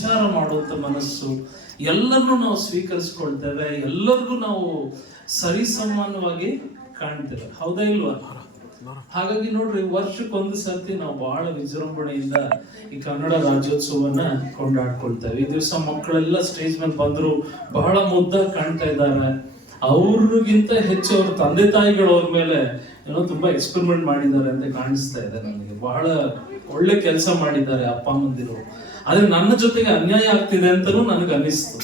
ವಿಚಾರ ಮಾಡುವಂತ ಮನಸ್ಸು, ಎಲ್ಲರನ್ನೂ ನಾವು ಸ್ವೀಕರಿಸ್ಕೊಳ್ತೇವೆ, ಎಲ್ಲರಿಗೂ ನಾವು ಸರಿಸಮಾನವಾಗಿ ಕಾಣ್ತೇವೆ. ಹೌದಾ ಇಲ್ವಾ? ಹಾಗಾಗಿ ನೋಡ್ರಿ, ವರ್ಷಕ್ಕೊಂದು ಸರ್ತಿ ನಾವು ಬಹಳ ವಿಜೃಂಭಣೆಯಿಂದ ಈ ಕನ್ನಡ ರಾಜ್ಯೋತ್ಸವವನ್ನ ಕೊಂಡಾಡ್ಕೊಳ್ತೇವೆ. ಈ ದಿವಸ ಮಕ್ಕಳೆಲ್ಲ ಸ್ಟೇಜ್ ಮೇಲೆ ಬಂದ್ರು, ಬಹಳ ಮುದ್ದಾಗಿ ಕಾಣ್ತಾ ಇದ್ದಾರೆ. ಅವ್ರಿಗಿಂತ ಹೆಚ್ಚು ಅವ್ರ ತಂದೆ ತಾಯಿಗಳು ಅವ್ರ ಮೇಲೆ ಏನೋ ತುಂಬಾ ಎಕ್ಸ್ಪೆರಿಮೆಂಟ್ ಮಾಡಿದ್ದಾರೆ ಅಂತ ಕಾಣಿಸ್ತಾ ಇದೆ ನನಗೆ. ಬಹಳ ಒಳ್ಳೆ ಕೆಲಸ ಮಾಡಿದ್ದಾರೆ ಅಪ್ಪ ಅಮ್ಮಂದಿರು. ಆದ್ರೆ ನನ್ನ ಜೊತೆಗೆ ಅನ್ಯಾಯ ಆಗ್ತಿದೆ ಅಂತಲೂ ನನಗೆ ಅನಿಸ್ತು.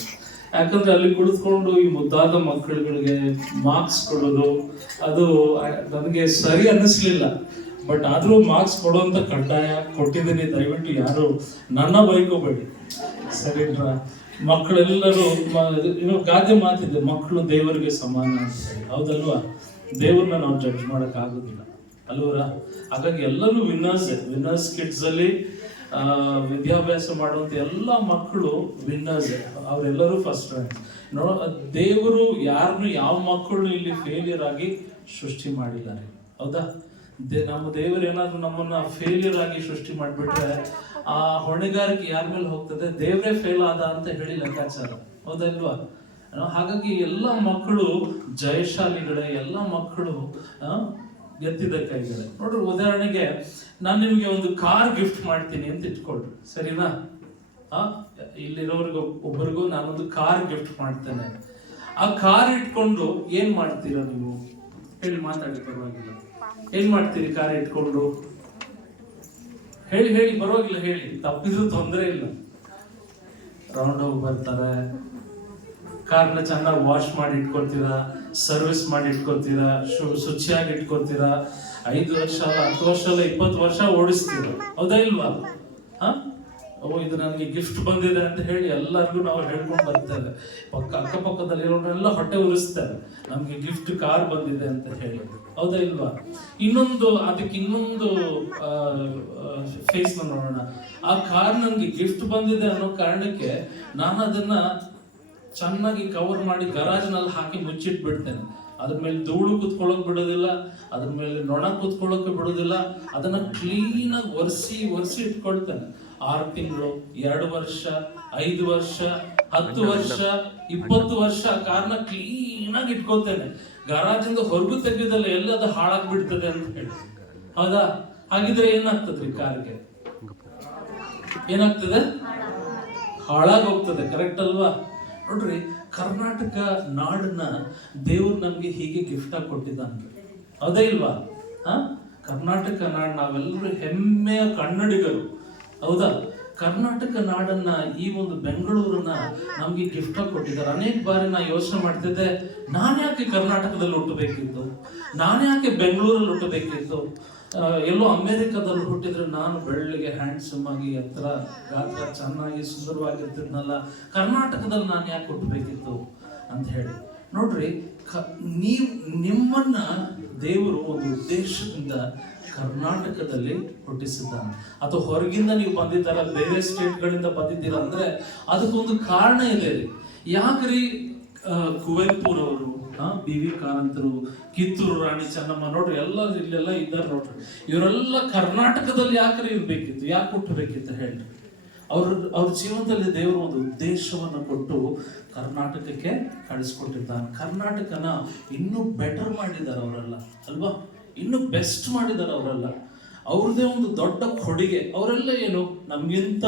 ಯಾಕಂದ್ರೆ ಅಲ್ಲಿ ಕುಳಿತುಕೊಂಡು ಈ ಮುದ್ದಾದ ಮಕ್ಕಳುಗಳಿಗೆ ಮಾರ್ಕ್ಸ್ ಕೊಡೋದು ಅದು ನನಗೆ ಸರಿ ಅನ್ನಿಸ್ಲಿಲ್ಲ. ಬಟ್ ಆದ್ರೂ ಮಾರ್ಕ್ಸ್ ಕೊಡುವಂತ ಕಡ್ಡಾಯ ಕೊಟ್ಟಿದ್ದೀನಿ. ದಯವಿಟ್ಟು ಯಾರು ನನ್ನ ಬೈಕೋಬೇಡಿ, ಸರಿನ್ರಾ? ಮಕ್ಕಳೆಲ್ಲರೂ ಗಾದೆ ಮಾತಿದೆ, ಮಕ್ಕಳು ದೇವರಿಗೆ ಸಮಾನ ಅಂತ ಹೇಳಿ. ಹೌದಲ್ವಾ? ದೇವ್ರನ್ನ ನಾವು ಜಡ್ಜ್ ಮಾಡಕ್ ಆಗುದಿಲ್ಲ ಅಲ್ವರ? ಹಾಗಾಗಿ ಎಲ್ಲರೂ ವಿನ್ನರ್ಸ್ ಕಿಡ್ಸ್ ಅಲ್ಲಿ ವಿದ್ಯಾಭ್ಯಾಸ ಮಾಡುವಂತ ಎಲ್ಲ ಮಕ್ಕಳು ವಿನ್ನರ್ಸ್, ಅವರೆಲ್ಲರೂ ಫಸ್ಟ್ ರ್ಯಾಂಕ್. ದೇವರು ಯಾರನ್ನು, ಯಾವ ಮಕ್ಕಳು ಇಲ್ಲಿ ಫೇಲಿಯರ್ ಆಗಿ ಸೃಷ್ಟಿ ಮಾಡಿದ್ದಾರೆ. ಹೌದಾ? ನಮ್ಮ ದೇವರು ಏನಾದ್ರು ನಮ್ಮನ್ನ ಫೇಲಿಯರ್ ಆಗಿ ಸೃಷ್ಟಿ ಮಾಡ್ಬಿಟ್ರೆ ಆ ಹೊಣೆಗಾರಿಕೆ ಯಾರ ಮೇಲೆ ಹೋಗ್ತದೆ? ದೇವರೇ ಫೇಲ್ ಆದ ಅಂತ ಹೇಳಿ ಲೆಕ್ಕಾಚಾರ. ಹೌದಲ್ವಾ? ಹಾಗಾಗಿ ಎಲ್ಲ ಮಕ್ಕಳು ಜಯಶಾಲಿಗಳೇ, ಎಲ್ಲ ಮಕ್ಕಳು ಎತ್ತಿದ ಕೈಗಳೇ. ನೋಡ್ರಿ, ಉದಾಹರಣೆಗೆ ನಾನು ನಿಮ್ಗೆ ಒಂದು ಕಾರ್ ಗಿಫ್ಟ್ ಮಾಡ್ತೀನಿ ಅಂತ ಇಟ್ಕೊಳ್ರಿ, ಸರಿನಾ? ಇಲ್ಲಿರೋರ್ಗು ಒಬ್ಬರಿಗೂ ನಾನೊಂದು ಕಾರ್ ಗಿಫ್ಟ್ ಮಾಡ್ತೇನೆ. ಆ ಕಾರ್ ಇಟ್ಕೊಂಡು ಏನ್ ಮಾಡ್ತೀರಾ ನೀವು? ಹೇಳಿ, ಮಾತಾಡಿ, ಪರವಾಗಿಲ್ಲ. ಏನ್ ಮಾಡ್ತೀರಿ ಕಾರ್ ಇಟ್ಕೊಂಡು? ಹೇಳಿ ಪರವಾಗಿಲ್ಲ, ಹೇಳಿ, ತಪ್ಪಿದ್ರು ತೊಂದರೆ ಇಲ್ಲ. ರೌಂಡ್ ಹೋಗಿ ಬರ್ತಾರೆ, ಕಾರ್ನ ಚೆನ್ನಾಗಿ ವಾಶ್ ಮಾಡಿ ಇಟ್ಕೊತೀರಾ, ಸರ್ವಿಸ್ ಮಾಡಿ ಇಟ್ಕೊತೀರಾ, ಶುಚಿಯಾಗಿ ಇಟ್ಕೊತೀರಾ. 5 ವರ್ಷ ಅಲ್ಲ, 10 ವರ್ಷ ಅಲ್ಲ, 20 ವರ್ಷ ಓಡಿಸ್ತೀರ. ಹೌದಾ ಇಲ್ವಾ? ಇದು ನನಗೆ ಗಿಫ್ಟ್ ಬಂದಿದೆ ಅಂತ ಹೇಳಿ ಎಲ್ಲರಿಗೂ ನಾವು ಹೇಳ್ಕೊಂಡು ಬರ್ತೇವೆ. ಅಕ್ಕಪಕ್ಕದಲ್ಲಿರೋರೆಲ್ಲ ಹೊಟ್ಟೆ ಉರಿಸ್ತಾರೆ, ನಮ್ಗೆ ಗಿಫ್ಟ್ ಕಾರ್ ಬಂದಿದೆ ಅಂತ ಹೇಳಿ. ಹೌದಾ ಇಲ್ವಾ? ಅದಕ್ಕೆ ಇನ್ನೊಂದು ಫೇಸ್ ನೋಡೋಣ. ಆ ಕಾರ್ ನನ್ಗೆ ಗಿಫ್ಟ್ ಬಂದಿದೆ ಅನ್ನೋ ಕಾರಣಕ್ಕೆ ನಾನು ಅದನ್ನ ಚೆನ್ನಾಗಿ ಕವರ್ ಮಾಡಿ ಗರಾಜ್ನಲ್ಲಿ ಹಾಕಿ ಮುಚ್ಚಿಟ್ ಬಿಡ್ತೇನೆ. ಅದ್ರ ಮೇಲೆ ಧೂಳು ಕುತ್ಕೊಳ್ಳೋಕೆ ಬಿಡೋದಿಲ್ಲ, ಅದ್ರ ಮೇಲೆ ನೊಣ ಕುತ್ಕೊಳ್ಳೋಕೆ ಬಿಡೋದಿಲ್ಲ. ಅದನ್ನ ಕ್ಲೀನ್ ಆಗಿ ಒರೆಸಿ ಇಟ್ಕೊಳ್ತೇನೆ. 6 ತಿಂಗಳು, 2 ವರ್ಷ, 5 ವರ್ಷ, 10 ವರ್ಷ, 20 ವರ್ಷ ಕಾರ್ನ ಕ್ಲೀನ್ ಆಗಿ ಇಟ್ಕೊಳ್ತೇನೆ. ಗರಾಜಿಂದ ಹೊರಗು ತೆಗೆದಲ್ಲ, ಎಲ್ಲದ ಹಾಳಾಗ್ಬಿಡ್ತದೆ ಅಂತ ಹೇಳಿ. ಹೌದಾ? ಹಾಗಿದ್ರೆ ಏನಾಗ್ತದ್ರಿ? ಕಾರ್ಗೆ ಏನಾಗ್ತದೆ? ಹಾಳಾಗೋಗ್ತದೆ. ಕರೆಕ್ಟ್ ಅಲ್ವಾ? ನೋಡ್ರಿ, ಕರ್ನಾಟಕ ನಾಡನ್ನ ದೇವ್ರು ನಮ್ಗೆ ಹೀಗೆ ಗಿಫ್ಟ್ ಆಗಿ ಕೊಟ್ಟಿದ್ದಾನೆ. ಹೌದಾ ಇಲ್ವಾ? ಕರ್ನಾಟಕ ನಾಡು, ನಾವೆಲ್ಲರೂ ಹೆಮ್ಮೆಯ ಕನ್ನಡಿಗರು. ಹೌದಾ? ಕರ್ನಾಟಕ ನಾಡನ್ನ, ಈ ಒಂದು ಬೆಂಗಳೂರನ್ನ ನಮ್ಗೆ ಗಿಫ್ಟ್ ಆಗಿ ಕೊಟ್ಟಿದ್ದಾರೆ. ಅನೇಕ ಬಾರಿ ನಾ ಯೋಚನೆ ಮಾಡ್ತಿದ್ದೆ, ನಾನ್ಯಾಕೆ ಕರ್ನಾಟಕದಲ್ಲಿ ಹುಟ್ಟಬೇಕಿತ್ತು? ನಾನ್ಯಾಕೆ ಬೆಂಗಳೂರಲ್ಲಿ ಹುಟ್ಟಬೇಕಿತ್ತು? ಎಲ್ಲೋ ಅಮೆರಿಕದಲ್ಲಿ ಹುಟ್ಟಿದ್ರೆ ನಾನು ಬೆಳ್ಳಿಗೆ ಹ್ಯಾಂಡ್ಸಮ್ ಆಗಿ ಎತ್ತರ ಗಾತ್ರ ಚೆನ್ನಾಗಿ ಸುಂದರವಾಗಿರ್ತಿದ್ನಲ್ಲ, ಕರ್ನಾಟಕದಲ್ಲಿ ನಾನು ಯಾಕೆ ಹುಟ್ಟಬೇಕಿತ್ತು ಅಂತ ಹೇಳಿ. ನೋಡ್ರಿ, ನಿಮ್ಮನ್ನ ದೇವರು ಒಂದು ಉದ್ದೇಶದಿಂದ ಕರ್ನಾಟಕದಲ್ಲಿ ಹುಟ್ಟಿಸಿದ್ದಾನೆ. ಅಥವಾ ಹೊರಗಿಂದ ನೀವು ಬಂದಿದ್ದಾರ, ಬೇರೆ ಸ್ಟೇಟ್ಗಳಿಂದ ಬಂದಿದ್ದೀರ ಅಂದ್ರೆ ಅದಕ್ಕೊಂದು ಕಾರಣ ಇದೆ ರೀ. ಯಾಕ್ರಿ? ಕುವೆಂಪುರವರು, ಬಿ.ವಿ. ಕಾರಂತರು, ಕಿತ್ತೂರು ರಾಣಿ ಚೆನ್ನಮ್ಮ, ನೋಡ್ರಿ ಇಲ್ಲೆಲ್ಲ ಇದ್ದಾರೆ ನೋಡ್ರಿ. ಇವರೆಲ್ಲ ಕರ್ನಾಟಕದಲ್ಲಿ ಯಾಕ್ರಿ ಇರ್ಬೇಕಿತ್ತು? ಯಾಕೆ ಹುಟ್ಟಬೇಕಿತ್ತು ಹೇಳ್ರಿ? ಅವ್ರ ಜೀವನದಲ್ಲಿ ದೇವರು ಒಂದು ಉದ್ದೇಶವನ್ನ ಕೊಟ್ಟು ಕರ್ನಾಟಕಕ್ಕೆ ಕಳಿಸ್ಕೊಟ್ಟಿದ್ದಾನೆ. ಕರ್ನಾಟಕನ ಇನ್ನೂ ಬೆಟರ್ ಮಾಡಿದ್ದಾರೆ ಅವರೆಲ್ಲ, ಅಲ್ವಾ? ಇನ್ನೂ ಬೆಸ್ಟ್ ಮಾಡಿದ್ದಾರೆ ಅವರೆಲ್ಲ. ಅವ್ರದೇ ಒಂದು ದೊಡ್ಡ ಕೊಡುಗೆ. ಅವರೆಲ್ಲ ಏನು, ನಮ್ಗಿಂತ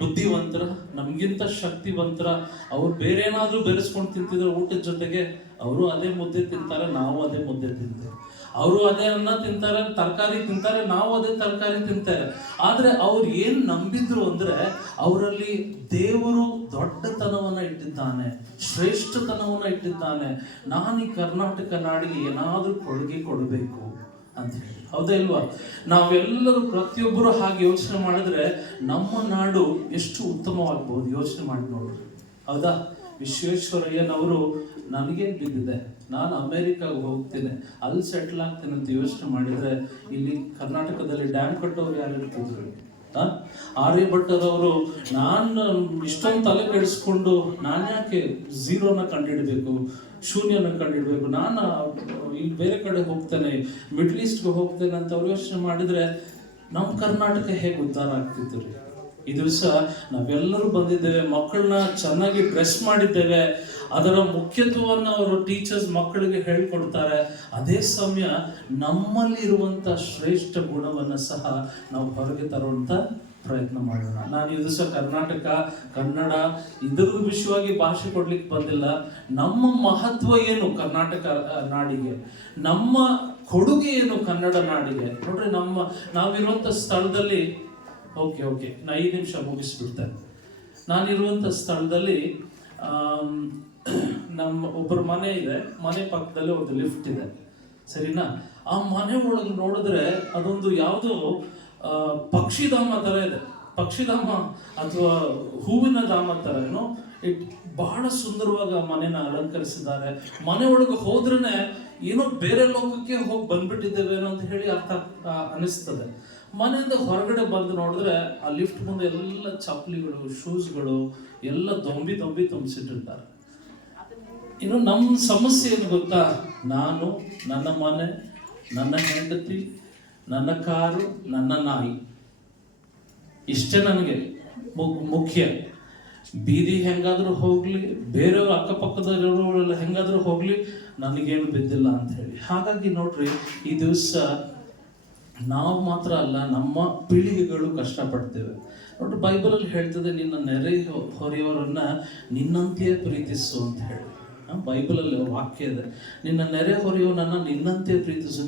ಬುದ್ಧಿವಂತರ, ನಮ್ಗಿಂತ ಶಕ್ತಿವಂತರ. ಅವ್ರು ಬೇರೆ ಏನಾದ್ರೂ ಬೆರೆಸ್ಕೊಂಡು ತಿಂತಿದ್ರೆ ಊಟದ ಜೊತೆಗೆ, ಅವರು ಅದೇ ಮುದ್ದೆ ತಿಂತಾರೆ, ನಾವು ಅದೇ ಮುದ್ದೆ ತಿಂತೇವೆ. ಅವರು ಅದೇ ಅನ್ನ ತಿಂತಾರೆ, ತರಕಾರಿ ತಿಂತಾರೆ, ನಾವು ಅದೇ ತರಕಾರಿ ತಿಂತಾರೆ. ಆದ್ರೆ ಅವ್ರು ಏನ್ ನಂಬಿದ್ರು ಅಂದ್ರೆ, ಅವರಲ್ಲಿ ದೇವರು ದೊಡ್ಡತನವನ್ನ ಇಟ್ಟಿದ್ದಾನೆ, ಶ್ರೇಷ್ಠತನವನ್ನ ಇಟ್ಟಿದ್ದಾನೆ. ನಾನು ಈ ಕರ್ನಾಟಕ ನಾಡಿಗೆ ಏನಾದ್ರೂ ಕೊಡುಗೆ ಕೊಡಬೇಕು ಅಂತ ಹೇಳಿ. ಹೌದಾ ಇಲ್ವಾ? ನಾವೆಲ್ಲರೂ ಪ್ರತಿಯೊಬ್ಬರು ಹಾಗೆ ಯೋಚನೆ ಮಾಡಿದ್ರೆ ನಮ್ಮ ನಾಡು ಎಷ್ಟು ಉತ್ತಮವಾಗಬಹುದು. ಯೋಚನೆ ಮಾಡಿ ನೋಡ್ರಿ. ಹೌದಾ? ವಿಶ್ವೇಶ್ವರಯ್ಯನವರು, ನನಗೇನ್ ಬಿದ್ದಿದೆ, ನಾನು ಅಮೆರಿಕಾಗೆ ಹೋಗ್ತೇನೆ, ಅಲ್ಲಿ ಸೆಟ್ಲ್ ಆಗ್ತೇನೆ ಅಂತ ಯೋಚನೆ ಮಾಡಿದ್ರೆ ಇಲ್ಲಿ ಕರ್ನಾಟಕದಲ್ಲಿ ಡ್ಯಾಮ್ ಕಟ್ಟೋರು ಯಾರು ಇರ್ತಿದ್ರು? ಆರ್ಯಭಟ್ಟರವರು, ನಾನು ಇಷ್ಟೊಂದು ತಲೆ ಕೆಡಿಸ್ಕೊಂಡು ನಾನು ಯಾಕೆ ಝೀರೋನ ಕಂಡುಹಿಡಬೇಕು, ಶೂನ್ಯನ ಕಂಡುಹಿಡಬೇಕು, ನಾನು ಇಲ್ಲಿ ಬೇರೆ ಕಡೆ ಹೋಗ್ತೇನೆ, ಮಿಡ್ಲ್ ಈಸ್ಟ್ಗೆ ಹೋಗ್ತೇನೆ ಅಂತ ಅವ್ರು ಯೋಚನೆ ಮಾಡಿದ್ರೆ ನಮ್ಮ ಕರ್ನಾಟಕ ಹೇಗೆ ಉದ್ಧಾರ ಆಗ್ತಿತ್ತು ರೀ? ಈ ದಿವಸ ನಾವೆಲ್ಲರೂ ಬಂದಿದ್ದೇವೆ, ಮಕ್ಕಳನ್ನ ಚೆನ್ನಾಗಿ ಡ್ರೆಸ್ ಮಾಡಿದ್ದೇವೆ, ಅದರ ಮುಖ್ಯತ್ವವನ್ನು ಅವರು ಟೀಚರ್ಸ್ ಮಕ್ಕಳಿಗೆ ಹೇಳ್ಕೊಡ್ತಾರೆ. ಅದೇ ಸಮಯ ನಮ್ಮಲ್ಲಿ ಇರುವಂತ ಶ್ರೇಷ್ಠ ಗುಣವನ್ನು ಸಹ ನಾವು ಹೊರಗೆ ತರುವಂತ ಪ್ರಯತ್ನ ಮಾಡೋಣ. ನಾನು ಈ ದಿವಸ ಕರ್ನಾಟಕ, ಕನ್ನಡ ಇದರ ವಿಷಯವಾಗಿ ಭಾಷೆ ಕೊಡ್ಲಿಕ್ಕೆ ಬಂದಿಲ್ಲ. ನಮ್ಮ ಮಹತ್ವ ಏನು ಕರ್ನಾಟಕ ನಾಡಿಗೆ, ನಮ್ಮ ಕೊಡುಗೆ ಏನು ಕನ್ನಡ ನಾಡಿಗೆ. ನೋಡ್ರಿ, ನಾವಿರುವಂತ ಸ್ಥಳದಲ್ಲಿ ಓಕೆ ನಾ 5 ನಿಮಿಷ ಮುಗಿಸ್ಬಿಡ್ತೇನೆ. ನಾನಿರುವಂತ ಸ್ಥಳದಲ್ಲಿ ನಮ್ಮ ಒಬ್ಬರ ಮನೆ ಇದೆ, ಮನೆ ಪಕ್ಕದಲ್ಲಿ ಒಂದು ಲಿಫ್ಟ್ ಇದೆ, ಸರಿನಾ? ಆ ಮನೆ ಒಳಗೆ ನೋಡಿದ್ರೆ ಅದೊಂದು ಯಾವುದೋ ಪಕ್ಷಿಧಾಮ ತರ ಇದೆ. ಪಕ್ಷಿಧಾಮ ಅಥವಾ ಹೂವಿನ ಧಾಮ ತರ ಏನೋ ಬಹಳ ಸುಂದರವಾಗಿ ಆ ಮನೆನ ಅಲಂಕರಿಸಿದ್ದಾರೆ. ಮನೆ ಒಳಗೆ ಹೋದ್ರೇನೆ ಏನೋ ಬೇರೆ ಲೋಕಕ್ಕೆ ಹೋಗಿ ಬಂದ್ಬಿಟ್ಟಿದ್ದೇವೇನೋ ಅಂತ ಹೇಳಿ ಅರ್ಥ ಅನಿಸ್ತದೆ. ಮನೆಯಿಂದ ಹೊರಗಡೆ ಬಂದು ನೋಡಿದ್ರೆ ಆ ಲಿಫ್ಟ್ ಮುಂದೆ ಎಲ್ಲ ಚಪ್ಪಲಿಗಳು, ಶೂಸ್ಗಳು ಎಲ್ಲ ದೊಂಬಿ ತುಂಬಿಸಿಟ್ಟಿರ್ತಾರೆ. ಇನ್ನು ನಮ್ಮ ಸಮಸ್ಯೆ ಏನು ಗೊತ್ತಾ? ನಾನು, ನನ್ನ ಮನೆ, ನನ್ನ ಹೆಂಡತಿ, ನನ್ನ ಕಾರು, ನನ್ನ ನಾಯಿ, ಇಷ್ಟೇ ನನಗೆ ಮುಖ್ಯ. ಬೀದಿ ಹೆಂಗಾದ್ರೂ ಹೋಗ್ಲಿ, ಬೇರೆಯವ್ರ ಅಕ್ಕಪಕ್ಕದಲ್ಲಿರೋರೆಲ್ಲ ಹೆಂಗಾದ್ರೂ ಹೋಗ್ಲಿ, ನನಗೇನು ಬಿದ್ದಿಲ್ಲ ಅಂತ ಹೇಳಿ. ಹಾಗಾಗಿ ನೋಡ್ರಿ, ಈ ದಿವಸ ನಾವು ಮಾತ್ರ ಅಲ್ಲ, ನಮ್ಮ ಪೀಳಿಗೆಗಳು ಕಷ್ಟಪಡ್ತೇವೆ. ನೋಡ್ರಿ, ಬೈಬಲಲ್ಲಿ ಹೇಳ್ತದೆ, ನಿನ್ನ ನೆರೆ ಹೊರೆಯವರನ್ನ ನಿನ್ನಂತೆಯೇ ಪ್ರೀತಿಸು ಅಂತ ಹೇಳಿ. ಬೈಬಲಲ್ಲಿ ವಾಕ್ಯ ಇದೆ, ನಿನ್ನ ನೆರೆ ಹೊರೆಯವನನ್ನ ನಿನ್ನಂತೆ ಪ್ರೀತಿಸು.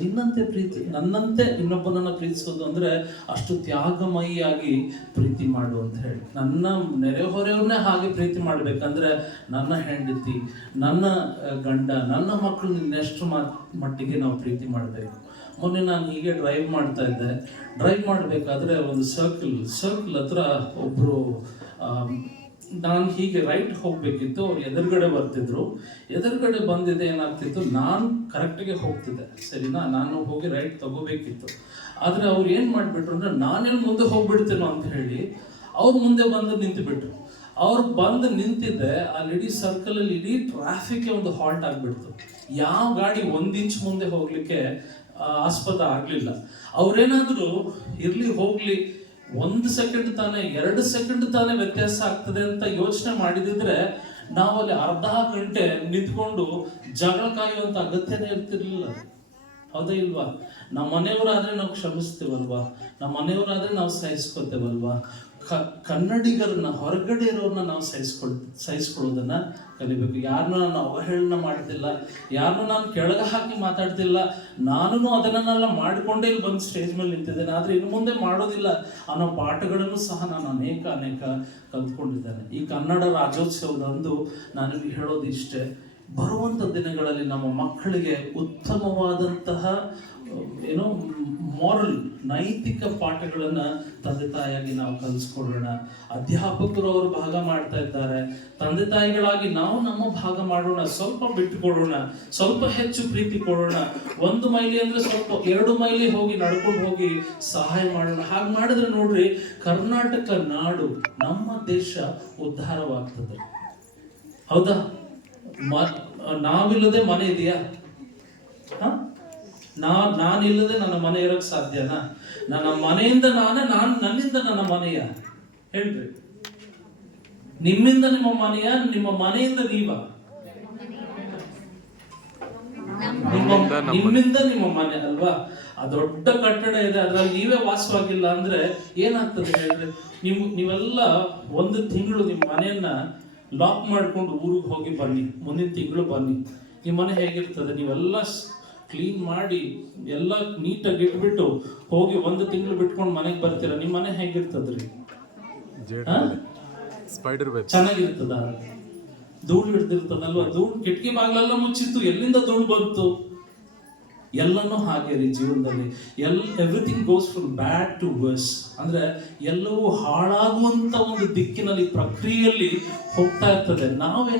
ನನ್ನಂತೆ ಇನ್ನೊಬ್ಬನನ್ನ ಪ್ರೀತಿಸೋದು ಅಂದ್ರೆ ಅಷ್ಟು ತ್ಯಾಗಮಯಿಯಾಗಿ ಪ್ರೀತಿ ಮಾಡು ಅಂತ ಹೇಳಿ. ನನ್ನ ನೆರೆ ಹೊರೆಯವ್ರನ್ನೇ ಹಾಗೆ ಪ್ರೀತಿ ಮಾಡ್ಬೇಕಂದ್ರೆ ನನ್ನ ಹೆಂಡತಿ, ನನ್ನ ಗಂಡ, ನನ್ನ ಮಕ್ಕಳು ಇನ್ನೆಷ್ಟು ಮಟ್ಟಿಗೆ ನಾವು ಪ್ರೀತಿ ಮಾಡಬೇಕು. ಮೊನ್ನೆ ನಾನು ಹೀಗೆ ಡ್ರೈವ್ ಮಾಡ್ತಾ ಇದ್ದೆ. ಡ್ರೈವ್ ಮಾಡಬೇಕಾದ್ರೆ ಒಂದು ಸರ್ಕಲ್ ಹತ್ರ ಒಬ್ರು, ನಾನು ಹೀಗೆ ರೈಟ್ ಹೋಗ್ಬೇಕಿತ್ತು, ಅವ್ರು ಎದುರುಗಡೆ ಬರ್ತಿದ್ರು. ಎದುರುಗಡೆ ಬಂದಿದೆ, ಏನಾಗ್ತಿತ್ತು, ನಾನು ಕರೆಕ್ಟ್ಗೆ ಹೋಗ್ತಿದ್ದೆ, ಸರಿನಾ? ನಾನು ಹೋಗಿ ರೈಟ್ ತಗೋಬೇಕಿತ್ತು. ಆದ್ರೆ ಅವ್ರು ಏನ್ ಮಾಡ್ಬಿಟ್ರು ಅಂದ್ರೆ, ನಾನೆಲ್ಲಿ ಮುಂದೆ ಹೋಗ್ಬಿಡ್ತೇನೋ ಅಂತ ಹೇಳಿ ಅವ್ರು ಮುಂದೆ ಬಂದು ನಿಂತುಬಿಟ್ರು. ಅವ್ರು ಬಂದು ನಿಂತಿದ್ದೆ, ಅಲ್ಲಿ ಇಡೀ ಸರ್ಕಲ್ ಅಲ್ಲಿ ಇಡೀ ಟ್ರಾಫಿಕ್ ಒಂದು ಹಾಲ್ಟ್ ಆಗ್ಬಿಡ್ತು. ಯಾವ ಗಾಡಿ 1 ಇಂಚ್ ಮುಂದೆ ಹೋಗ್ಲಿಕ್ಕೆ ಆಸ್ಪದ ಆಗ್ಲಿಲ್ಲ. ಅವ್ರೇನಾದ್ರು ಇರ್ಲಿ ಹೋಗ್ಲಿ, 1 ಸೆಕೆಂಡ್ ತಾನೇ, 2 ಸೆಕೆಂಡ್ ತಾನೇ ವ್ಯತ್ಯಾಸ ಆಗ್ತದೆ ಅಂತ ಯೋಚನೆ ಮಾಡಿದಿದ್ರೆ ನಾವಲ್ಲಿ ಅರ್ಧ ಗಂಟೆ ನಿಂತ್ಕೊಂಡು ಜಗಳ ಕಾಯುವಂತ ಅಗತ್ಯನೇ ಇರ್ತಿರ್ಲಿಲ್ಲ. ಹೌದಾ ಇಲ್ವಾ? ನಮ್ಮ ಮನೆಯವರಾದ್ರೆ ನಾವು ಕ್ಷಮಿಸ್ತೀವಲ್ವಾ? ನಮ್ಮ ಮನೆಯವರಾದ್ರೆ ನಾವು ಸಹಿಸ್ಕೊತೇವಲ್ವಾ? ಕನ್ನಡಿಗರನ್ನ, ಹೊರಗಡೆ ಇರೋರನ್ನ ನಾವು ಸಹಿಸ್ಕೊಳ್ಳೋದನ್ನ ಕಲಿಬೇಕು. ಯಾರನ್ನೂ ನಾನು ಅವಹೇಳನ ಮಾಡ್ತಿಲ್ಲ, ಯಾರನ್ನೂ ನಾನು ಕೆಳಗೆ ಹಾಕಿ ಮಾತಾಡ್ತಿಲ್ಲ. ನಾನು ಅದನ್ನೆಲ್ಲ ಮಾಡಿಕೊಂಡೇ ಇಲ್ಲಿ ಬಂದು ಸ್ಟೇಜ್ ಮೇಲೆ ನಿಂತಿದ್ದೇನೆ. ಆದ್ರೆ ಇನ್ನು ಮುಂದೆ ಮಾಡೋದಿಲ್ಲ ಅನ್ನೋ ಪಾಠಗಳನ್ನು ಸಹ ನಾನು ಅನೇಕ ಕಲ್ತ್ಕೊಂಡಿದ್ದೇನೆ. ಈ ಕನ್ನಡ ರಾಜ್ಯೋತ್ಸವದಂದು ನಾನು ಹೇಳೋದು ಇಷ್ಟೇ, ಬರುವಂಥ ದಿನಗಳಲ್ಲಿ ನಮ್ಮ ಮಕ್ಕಳಿಗೆ ಉತ್ತಮವಾದಂತಹ ಮಾರಲ್, ನೈತಿಕ ಪಾಠಗಳನ್ನ ತಂದೆ ತಾಯಿಯಾಗಿ ನಾವು ಕಲಿಸ್ಕೊಡೋಣ. ಅಧ್ಯಾಪಕರು ಅವರು ಭಾಗ ಮಾಡ್ತಾ ಇದ್ದಾರೆ, ತಂದೆ ತಾಯಿಗಳಾಗಿ ನಾವು ನಮ್ಮ ಭಾಗ ಮಾಡೋಣ. ಸ್ವಲ್ಪ ಬಿಟ್ಟುಕೊಡೋಣ, ಸ್ವಲ್ಪ ಹೆಚ್ಚು ಪ್ರೀತಿ ಕೊಡೋಣ. 1 ಮೈಲಿ ಅಂದ್ರೆ ಸ್ವಲ್ಪ 2 ಮೈಲಿ ಹೋಗಿ ನಡ್ಕೊಂಡು ಹೋಗಿ ಸಹಾಯ ಮಾಡೋಣ. ಹಾಗೆ ಮಾಡಿದ್ರೆ ನೋಡ್ರಿ, ಕರ್ನಾಟಕ ನಾಡು, ನಮ್ಮ ದೇಶ ಉದ್ಧಾರವಾಗ್ತದೆ. ಹೌದಾ? ನಾವಿಲ್ಲದೆ ಮನೆ ಇದೆಯಾ? ನಾನಿಲ್ಲದೆ ನನ್ನ ಮನೆ ಇರೋಕ್ ಸಾಧ್ಯನಾ? ನನ್ನ ಮನೆಯಿಂದ ನನ್ನಿಂದ ನನ್ನ ಮನೆಯ? ಹೇಳ್ರಿ, ನಿಮ್ಮಿಂದ ನಿಮ್ಮ ಮನೆಯ, ನಿಮ್ಮ ಮನೆಯಿಂದ ನೀವ? ನಿಮ್ಮಿಂದ ನಿಮ್ಮ ಮನೆ ಅಲ್ವಾ? ಆ ದೊಡ್ಡ ಕಟ್ಟಡ ಇದೆ, ಅದ್ರಲ್ಲಿ ನೀವೇ ವಾಸವಾಗಿಲ್ಲ ಅಂದ್ರೆ ಏನಾಗ್ತದೆ ಹೇಳ್ರಿ? ನೀವೆಲ್ಲ 1 ತಿಂಗಳು ನಿಮ್ಮ ಮನೆಯನ್ನ ಲಾಕ್ ಮಾಡ್ಕೊಂಡು ಊರಿಗೆ ಹೋಗಿ ಬನ್ನಿ, ಮುಂದಿನ ತಿಂಗಳು ಬನ್ನಿ. ನಿಮ್ಮ ಮನೆ ಹೇಗಿರ್ತದೆ? ನೀವೆಲ್ಲ ಕ್ಲೀನ್ ಮಾಡಿ ಎಲ್ಲ ನೀಟಾಗಿ ಇಟ್ಬಿಟ್ಟು ಹೋಗಿ 1 ತಿಂಗಳು ಬಿಟ್ಕೊಂಡು ಮನೆಗೆ ಬರ್ತೀರ, ನಿಮ್ಮ ಮನೆ ಹೇಗಿರ್ತದ್ರಿ? ಚೆನ್ನಾಗಿರ್ತದ? ಧೂಳು ಹಿಡ್ದಿರ್ತದಲ್ವಾ? ಧೂಳು, ಕಿಟಕಿ ಬಾಗ್ಲೆಲ್ಲ ಮುಚ್ಚಿತ್ತು, ಎಲ್ಲಿಂದ ಧೂಳು ಬಂತು? ಎಲ್ಲನೂ ಹಾಗೆ ರೀ ಜೀವನದಲ್ಲಿ. Everything goes from bad to worse. ಅಂದ್ರೆ ಎಲ್ಲವೂ ಹಾಳಾಗುವಂತ ಒಂದು ದಿಕ್ಕಿನಲ್ಲಿ, ಪ್ರಕ್ರಿಯೆಯಲ್ಲಿ ಹೋಗ್ತಾ ಇರ್ತದೆ. ನಾವೇ